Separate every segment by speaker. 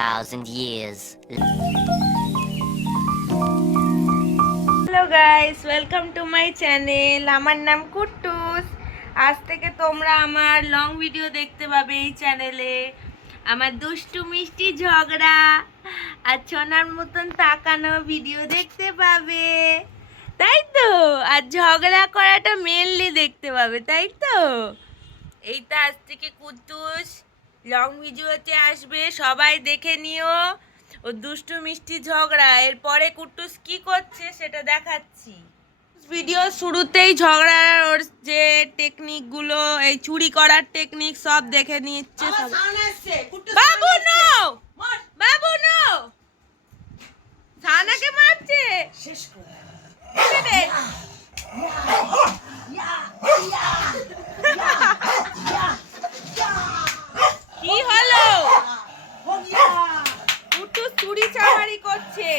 Speaker 1: thousand years.
Speaker 2: Hello guys welcome to my channel আমার নাম কুট্টুস। আজ থেকে তোমরা আমার লং ভিডিও দেখতে পাবে এই চ্যানেলে আমার দুষ্টু মিষ্টি ঝগড়া আর সোনার মতন তাকানো ভিডিও দেখতে পাবে। তাই তো? আর ঝগড়া করাটা মেনলি দেখতে পাবে, তাই তো? এইটা আজ থেকে কুদ্দুস লং ভিডিওতে আসবে সবাই দেখে নিও। ও দুষ্টু মিষ্টি ঝগড়া এরপরে কুট্টুস কি করছে সেটা দেখাচ্ছি। ভিডিও শুরুতেই ঝগড়ার ওর যে টেকনিকগুলো এই চুরি করার টেকনিক সব দেখে নিচ্ছে বাবু নো! বাবু নো! সানাকে মারছে! ছেড়ে দে। কি হলো কুট্টু চুরি চামারি করছে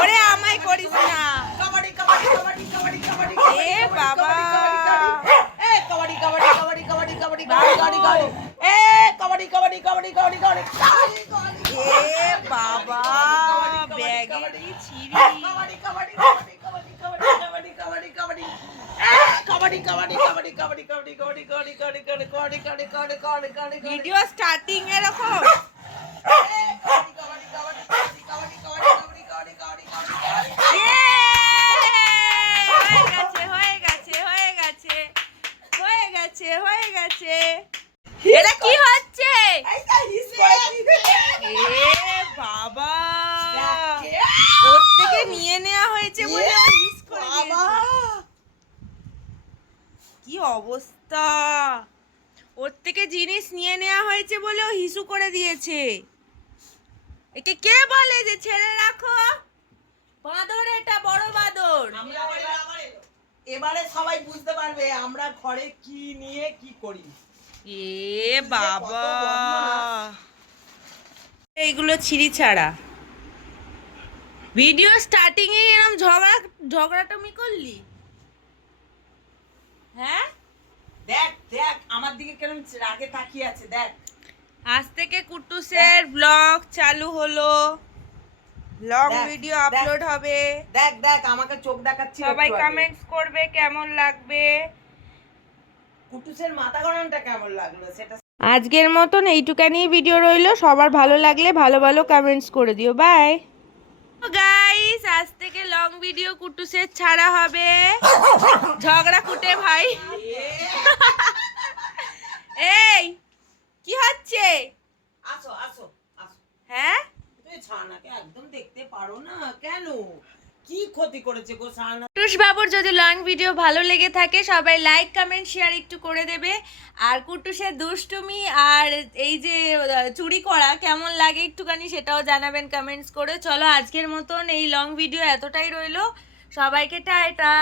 Speaker 2: ওরে আমায় করিস না এ বাবা এ বাবা ব্যাগে কি ছিঁড়ি ভিডিও স্টার্টিং এরকম হয়ে গেছে হয়ে গেছে হয়ে গেছে হয়ে গেছে হয়ে গেছে এটা কি হচ্ছে এ বাবা ওর থেকে নিয়ে নেওয়া হয়েছে বলে ও হিস করে দিয়েছে। কি অবস্থা। ওর থেকে জিনিস নিয়ে নেওয়া হয়েছে বলে ও হিসু করে দিয়েছে। একে কে বলে যে ছেড়ে রাখো? বাঁদর এটা বড় বাঁদর।
Speaker 3: এবারে সবাই বুঝতে পারবে আমরা ঘরে কি নিয়ে কি করি।
Speaker 2: এ বাবা। এইগুলো ছিঁড়ি ছাড়া। ভিডিও স্টার্টিং এ এরকম ঝগড়া ঝগড়াটমি করলি হ্যাঁ
Speaker 3: দেখ দেখ আমার দিকে কেমন রাগে তাকিয়ে আছে দেখ।
Speaker 2: আজ থেকে কুটুসের ব্লগ চালু হলো। লং ভিডিও আপলোড হবে।
Speaker 3: দেখ দেখ আমাকে চোখ দেখাচ্ছি
Speaker 2: সবাই কমেন্টস করবে কেমন লাগবে।
Speaker 3: কুটুসের মাথা গরমটা কেমন লাগল সেটা
Speaker 2: আজকের মতন এইটুকানি ভিডিও রইল। সবার ভালো লাগলে ভালো ভালো কমেন্টস করে দিও। বাই গাইস আজ থেকে লং ভিডিও কুটুসের ছাড়া হবে। ঝগড়া কুটে ভাই এই কি হচ্ছে
Speaker 3: আসো আসো আসো
Speaker 2: হ্যাঁ
Speaker 3: তুই ছানাকে একদম দেখতে পারো
Speaker 2: যদি লং ভিডিও ভালো লেগে থাকে, সবাই লাইক কমেন্ট শেয়ার একটু করে দেবে। আর কুটুসের দুষ্টুমি আর এই যে চুরি করা কেমন লাগে একটুখানি সেটাও জানাবেন কমেন্টস করে। চলো আজকের মতন এই লং ভিডিও এতটাই রইল। সবাইকে টাটা।